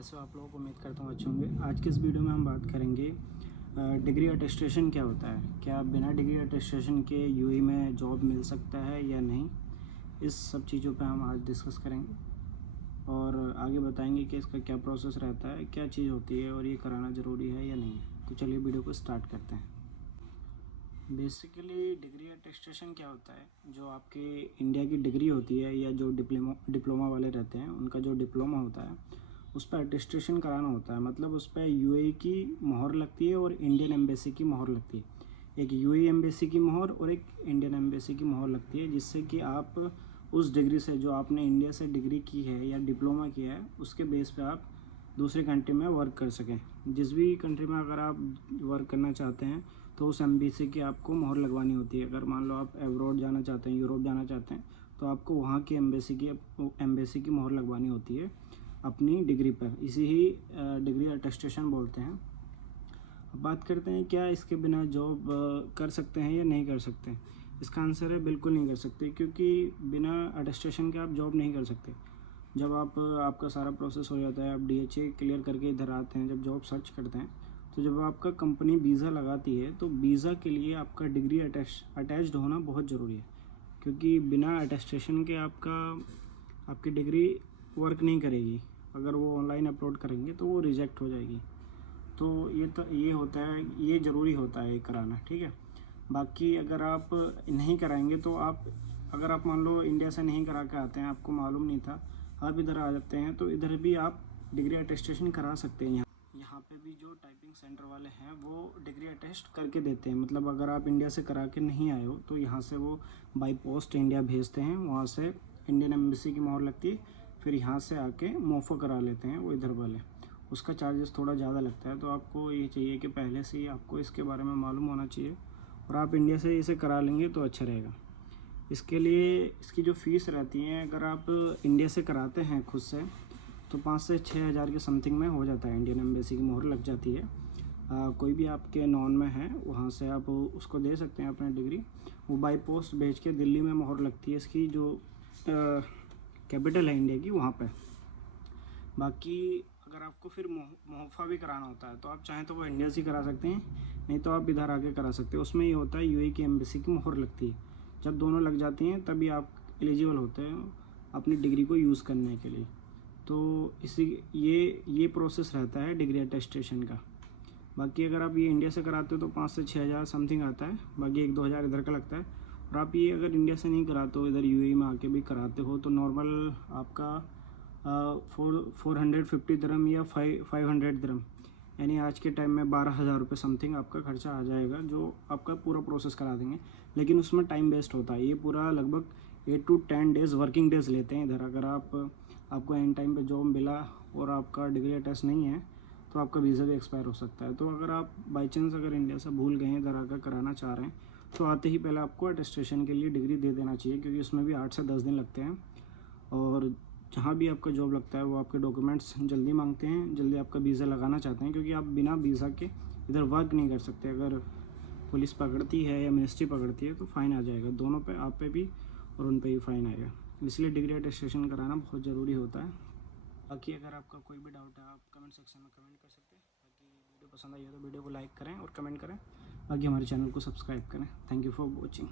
कैसे हो आप लोग? उम्मीद करता हूँ अच्छे होंगे। आज के इस वीडियो में हम बात करेंगे डिग्री अटेस्टेशन क्या होता है, क्या बिना डिग्री अटेस्टेशन के यूएई में जॉब मिल सकता है या नहीं। इस सब चीज़ों पे हम आज डिस्कस करेंगे और आगे बताएंगे कि इसका क्या प्रोसेस रहता है, क्या चीज़ होती है और ये कराना ज़रूरी है या नहीं। तो चलिए वीडियो को स्टार्ट करते हैं। बेसिकली डिग्री अटेस्टेशन क्या होता है, जो आपके इंडिया की डिग्री होती है या जो डिप्लोमा वाले रहते हैं उनका जो डिप्लोमा होता है उस पर अटेस्टेशन कराना होता है। मतलब उस पर यूएई की मोहर लगती है और इंडियन एम्बेसी की मोहर लगती है। एक यूएई एम्बेसी की मोहर और एक इंडियन एम्बेसी की मोहर लगती है, जिससे कि आप उस डिग्री से, जो आपने इंडिया से डिग्री की है या डिप्लोमा किया है, उसके बेस पे आप दूसरी कंट्री में वर्क कर सकें। जिस भी कंट्री में अगर आप वर्क करना चाहते हैं तो उस एम्बेसी की आपको मोहर लगवानी होती है। अगर मान लो आप एब्रॉड जाना चाहते हैं, यूरोप जाना चाहते हैं, तो आपको वहाँ की एम्बेसी की मोहर लगवानी होती है अपनी डिग्री पर। इसी ही डिग्री अटेस्टेशन बोलते हैं। अब बात करते हैं क्या इसके बिना जॉब कर सकते हैं या नहीं कर सकते। इसका आंसर है बिल्कुल नहीं कर सकते, क्योंकि बिना अटेस्टेशन के आप जॉब नहीं कर सकते। जब आपका सारा प्रोसेस हो जाता है, आप डीएचए क्लियर करके इधर आते हैं, जब जॉब सर्च करते हैं, तो जब आपका कंपनी वीज़ा लगाती है तो वीज़ा के लिए आपका डिग्री अटैच्ड होना बहुत ज़रूरी है। क्योंकि बिना अटेस्टेशन के आपकी डिग्री वर्क नहीं करेगी। अगर वो ऑनलाइन अपलोड करेंगे तो वो रिजेक्ट हो जाएगी। तो ये होता है, ये ज़रूरी होता है ये कराना, ठीक है। बाकी अगर आप नहीं कराएंगे तो अगर आप मान लो इंडिया से नहीं करा के आते हैं, आपको मालूम नहीं था, आप इधर आ जाते हैं, तो इधर भी आप डिग्री अटेस्टेशन करा सकते हैं। यहाँ पे भी जो टाइपिंग सेंटर वाले हैं वो डिग्री अटेस्ट करके देते हैं। मतलब अगर आप इंडिया से करा के नहीं आए हो तो यहाँ से वो बाई पोस्ट इंडिया भेजते हैं, वहाँ से इंडियन एम्बेसी की मोहर लगती है, फिर यहाँ से आके मोफो करा लेते हैं वो इधर वाले। उसका चार्जेस थोड़ा ज़्यादा लगता है। तो आपको ये चाहिए कि पहले से ही आपको इसके बारे में मालूम होना चाहिए और आप इंडिया से इसे करा लेंगे तो अच्छा रहेगा। इसके लिए इसकी जो फ़ीस रहती है, अगर आप इंडिया से कराते हैं खुद से, तो 5 से 6 हज़ार के समथिंग में हो जाता है। इंडियन एम्बेसी की मोहर लग जाती है। कोई भी आपके नॉन में है वहाँ से आप उसको दे सकते हैं अपनी डिग्री। वो बाई पोस्ट भेज के दिल्ली में मोहर लगती है, इसकी जो कैपिटल है इंडिया की, वहाँ पे। बाकी अगर आपको फिर मोहफ़ा भी कराना होता है तो आप चाहें तो वो इंडिया से करा सकते हैं, नहीं तो आप इधर आके करा सकते हैं। उसमें ये होता है यूएई की एम्बेसी की मोहर लगती है। जब दोनों लग जाती हैं तभी आप एलिजिबल होते हैं अपनी डिग्री को यूज़ करने के लिए। तो ये प्रोसेस रहता है डिग्री अटेस्टेशन का। बाकी अगर आप ये इंडिया से कराते हो तो 5 से 6 हज़ार समथिंग आता है, बाकी 1-2 हज़ार इधर का लगता है। और आप ये अगर इंडिया से नहीं कराते हो, इधर यूएई में आके भी कराते हो, तो नॉर्मल आपका 450 दिरहम या 500 दिरहम, यानी आज के टाइम में 12,000 रुपये समथिंग आपका खर्चा आ जाएगा, जो आपका पूरा प्रोसेस करा देंगे। लेकिन उसमें टाइम वेस्ट होता है। ये पूरा लगभग 8 to 10 डेज़ वर्किंग डेज़ लेते हैं इधर। अगर आपको एंड टाइम पे जॉब मिला और आपका डिग्री अटेस्ट नहीं है तो आपका वीज़ा भी एक्सपायर हो सकता है। तो अगर आप बाई चांस अगर इंडिया से भूल गए हैं, इधर आकर कराना चाह रहे हैं, तो आते ही पहले आपको अटेस्टेशन के लिए डिग्री दे देना चाहिए, क्योंकि उसमें भी 8 से 10 दिन लगते हैं। और जहाँ भी आपका जॉब लगता है वो आपके डॉक्यूमेंट्स जल्दी मांगते हैं, जल्दी आपका वीज़ा लगाना चाहते हैं, क्योंकि आप बिना वीज़ा के इधर वर्क नहीं कर सकते। अगर पुलिस पकड़ती है या मिनिस्ट्री पकड़ती है तो फ़ाइन आ जाएगा, दोनों पे, आप पे भी और उन पे भी फ़ाइन आएगा। इसलिए डिग्री अटेस्टेशन कराना बहुत ज़रूरी होता है। बाकी अगर आपका कोई भी डाउट है आप कमेंट सेक्शन में कमेंट कर सकते हैं। बाकी वीडियो पसंद आई हो तो वीडियो को लाइक करें और कमेंट करें। बाकी हमारे चैनल को सब्सक्राइब करें। Thank you for watching.